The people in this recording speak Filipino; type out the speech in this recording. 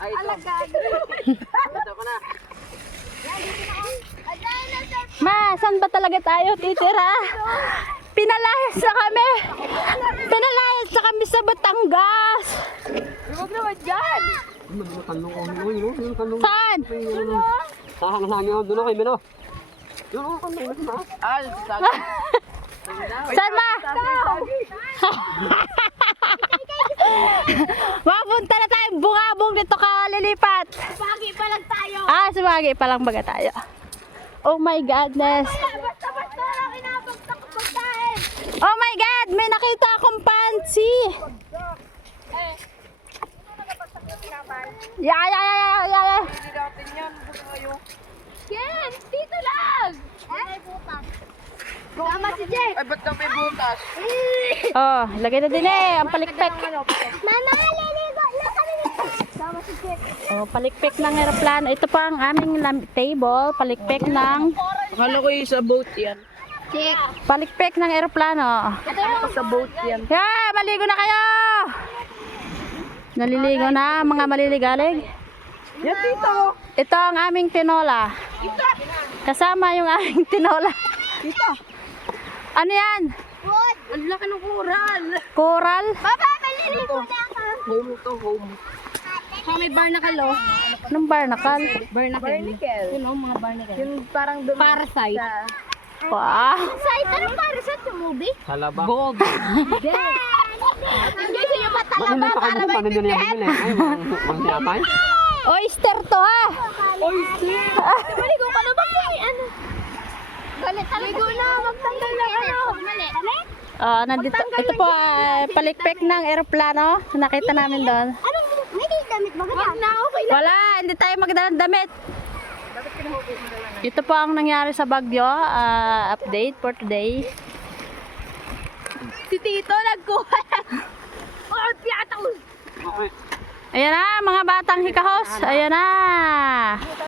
Ay, ito. Ito ko na. Ma, saan ba talaga tayo titira? Pinalayas na kami. Pinalayas na kami sa Batangas. Huwag naman dyan. Kanong ko. Yung kanong. Saan? Saan lang yun. Doon na kayo, Mino. Yung kanong. Saan ma? Mapunta na tayong bungabong dito kalilipat. Pagi pa lang tayo. Sumagi pa lang baga tayo. Oh my godness. Basta-basta lang inabagsak ko pagkain. Oh my god, may nakita akong pansi. Yeah. Ken, dito lang. Tama si Jack. Ay, ba't may butas? Oh, lagay na din ang palikpik. Mama, liligo na kami. Tama si Jack. Oh, palikpik ng aeroplano. Ito pa ang aming table, palikpik ng Akala ko yung sa boat yan. Jack. palikpik ng aeroplano. Sa boat yan. Yeah, maligo na kayo. Naliligo na mga maliligalig. Yan, tito. Ito ang aming tinola. Kasama yung aming tinola. Tito. Ano yan? Wood. Ang laki ng coral. Coral? Baba, maliligo na ako. Home to home. May barnacle oh. Anong barnacle? Barnacle. Yun oh, mga barnacle. Yung parang doon. Parasite. Wow. Parasite? Anong parasite yung movie? Halaba. Gold. Hindi siya yung matalaba Hindi pa para kayo paano nyo na yan? Ay, mga yapay. Oyster to ha. Oyster! Maligo ka na ba? Ano? Galit talaga. Ligo na, magtanggal lang ano. Nandito. Ito po palikpik ng aeroplano. Nakita namin doon. Anong may damit ba? Wag na, okay lang. Wala, hindi tayo magdalang damit. Ito po ang nangyari sa Baguio. Update for today. Si Tito nagkuha ng piyatang. Okay. Ayan na, mga batang hikahos. Ayan na.